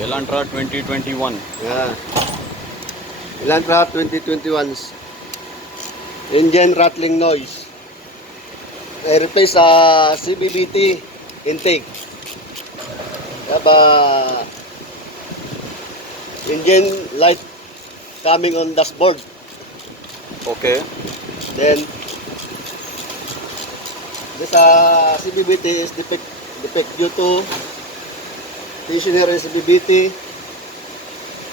Elantra 2021. Yeah. Elantra 2021's engine rattling noise. I replace CBBT intake. Have engine light coming on dashboard. Okay. Then this CBBT is defect due to tensioner in CBBT,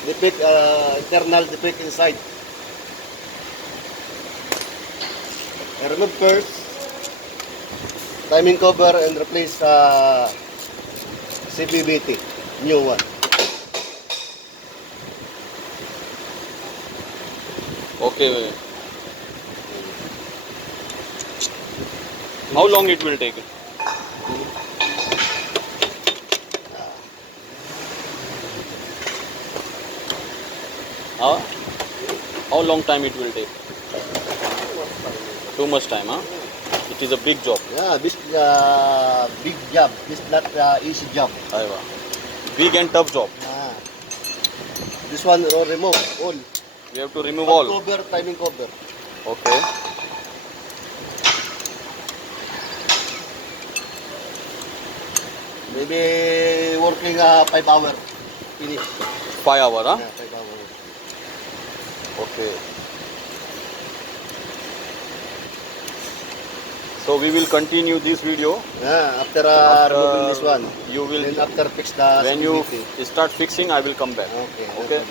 defect internal defect inside. I remove first timing cover and replace CBBT, new one. Okay. How long it will take? Huh? How long time it will take? Too much time, huh? It is a big job. Yeah, this big job. This not easy job. Aywa. Big and tough job. This one remove all. We have to remove all. Cover, timing cover. Okay. Maybe working 5 hours. Finish. 5 hours, huh? Yeah, 5 hours. Okay. So we will continue this video. Yeah, after After removing this one. You will Then after fix the when you CBBT. start fixing, I will come back. Okay. Okay.